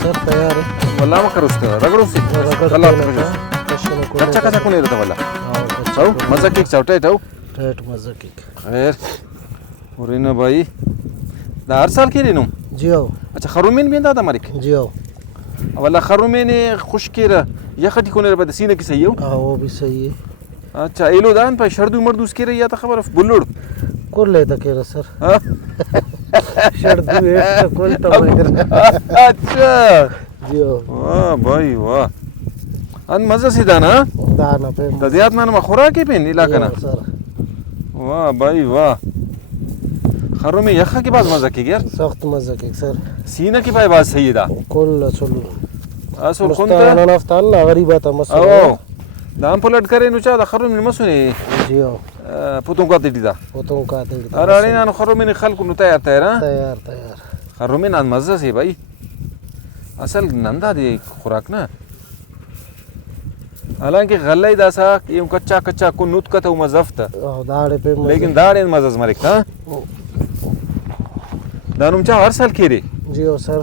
Sir तयार है. वल्ला मग करूस तर रगडूस चला कच्चा कच्चा कोण येतं वल्ला हो मजा केक चावटा येतो रेट मजा केक खैर उरीना भाई हर साल के रेनू जियो. अच्छा खरुमेन भी दादा मारिक जियो. वल्ला खरुमेन खुश केरा या खटी कोने बद सीने की सही हो. हाँ वो भी सही है. अच्छा एलो दान पे शर्दू मर्दूस के या था खबर बुल्लुड़ कौन लेता केरा सर. हाँ शर्दू है कौन तो अच्छा जियो. वाह भाई वाह अन मजा सी दाना दाना पे तदियात ना खुरा के पे इलाका ना सर. वाह भाई वाह खरो में यखा के बाद मजा की यार सख्त मजा केक सर. सीना की पाए बात सही दा कौन चलो असो कौन मुस्ताना नफ्तान ला गरीबा था मसला. ओ दाम पलट करे नु चा खरो में मसुने जियो. पुतों का दिदा पोतों का दे अरे ना खरो में खल को तैयार तैयार तैयार तैयार. खरो में ना मजा से भाई असल नंदा दे खुराक ना हालांकि गल्लाई दासा ये कच्चा कच्चा को नुत का तो मजफ्त दाड़े पे लेकिन दाड़े मजज मरिक था दानुम चा हर साल खेरे जियो सर.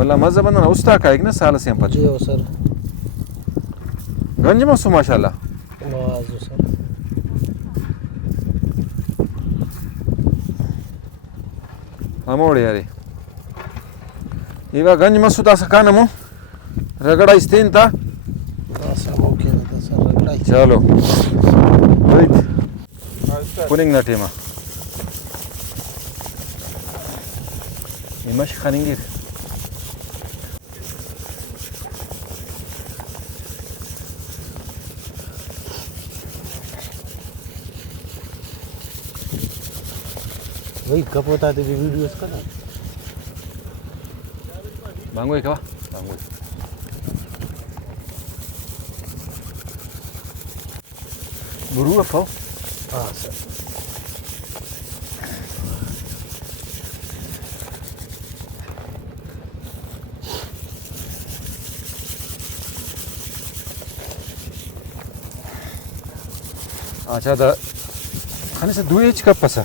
वल्ला मजा बंदा उस्ता का एक ना साल से हम पच जियो सर. गंज मसु माशाल्लाह नवाजो सर. हमोड़े यारे इवा गंज मसु ता सकाना मो रगड़ा इस्तेन ता ऐसा मौके रहता सर रगड़ा. चलो राइट कुनिंग ना टेमा ये मश खानेंगे वही कब होता है वीडियोस का ना बांगो एक बांगो बुरू खाओ. हाँ सर. अच्छा दा खाने से दुएच कब पसा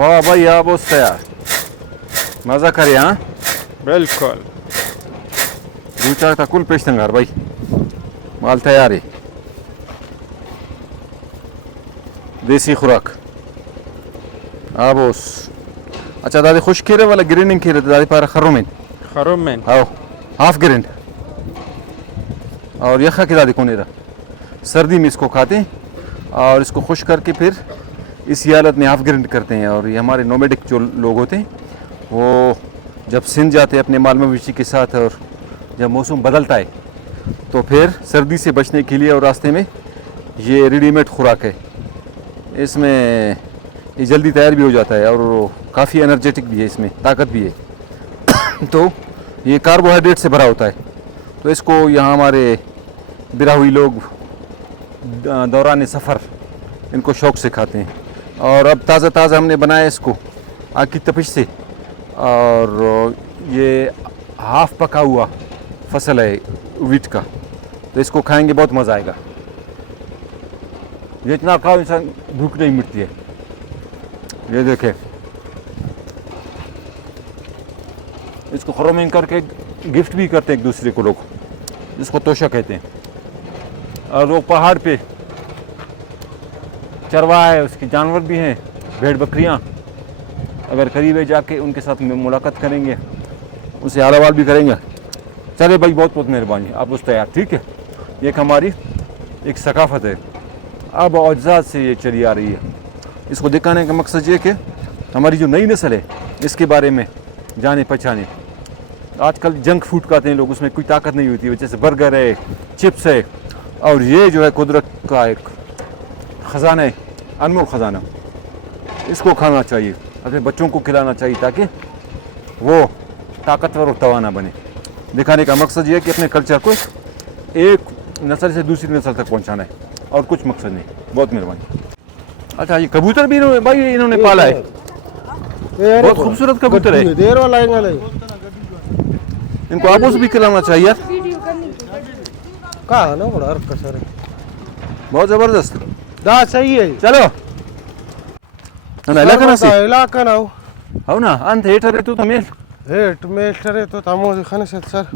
वाह भाई आप उस तैयार मजा करे हाँ बिल्कुल दो चार तक कुल पेश तंगार भाई माल तैयार है देसी खुराक आप उस अच्छा दादी खुश खेरे वाला ग्रीनिंग खेरे दादी पारा खरुमेन आओ हाफ ग्रिंड और यखा की दादी कोने सर्दी में इसको खाते हैं और इसको खुश करके फिर इसी हालत में हाफ ग्रिंड करते हैं. और ये हमारे नोमेडिक जो लोग होते हैं वो जब सिंध जाते हैं अपने माल मवेशी के साथ और जब मौसम बदलता है तो फिर सर्दी से बचने के लिए और रास्ते में ये रेडीमेड खुराक है. इसमें ये जल्दी तैयार भी हो जाता है और काफ़ी एनर्जेटिक भी है, इसमें ताकत भी है. तो ये कार्बोहाइड्रेट से भरा होता है. तो इसको यहाँ हमारे बिराहुई लोग दौरान सफ़र इनको शौक़ से खाते हैं. और अब ताज़ा हमने बनाया इसको आग की तपिश से और ये हाफ पका हुआ फसल है वीट का. तो इसको खाएंगे बहुत मज़ा आएगा. ये इतना खाओ इंसान भूख नहीं मिटती है. ये देखें इसको खरोमेन करके गिफ्ट भी करते हैं एक दूसरे को लोग, जिसको तोशा कहते हैं. और लोग पहाड़ पे चरवाहा है, उसके जानवर भी हैं, भेड़ बकरियां। अगर करीब है जाके उनके साथ में मुलाकात करेंगे, उनसे हाल हवाल भी करेंगे। चले भाई, बहुत बहुत मेहरबानी, आप उस तैयार। ठीक है, ये हमारी एक सकाफ़त है, अब अज्जात से ये चली आ रही है। इसको दिखाने का मकसद ये कि हमारी जो नई नस्ल है इसके बारे में जाने पहचाने। आजकल जंक फूड खाते हैं लोग, उसमें कोई ताकत नहीं होती है, जैसे बर्गर है, चिप्स है, और ये जो है कुदरत का एक ख़जाना है, अनमोल ख़जाना। इसको खाना चाहिए, अपने बच्चों को खिलाना चाहिए ताकि वो ताकतवर और तवाना बने। दिखाने का मकसद ये है कि अपने कल्चर को एक नस्ल से दूसरी नस्ल तक पहुंचाना है, और कुछ मकसद नहीं। बहुत मेहरबानी। अच्छा, ये कबूतर भी इन्होंने पाला है, बहुत खूबसूरत कबूतर है। देर वाला आएगा नहीं इनको आबूस भी खिलाना चाहिए यार, कहा ना बड़ा हरकत सर बहुत ज़बरदस्त। दा सही है चलो इलाका से इलाका ना हो ना अंत हेठरे तू तो मेल हेट मेल करे तो तामो खाने से सर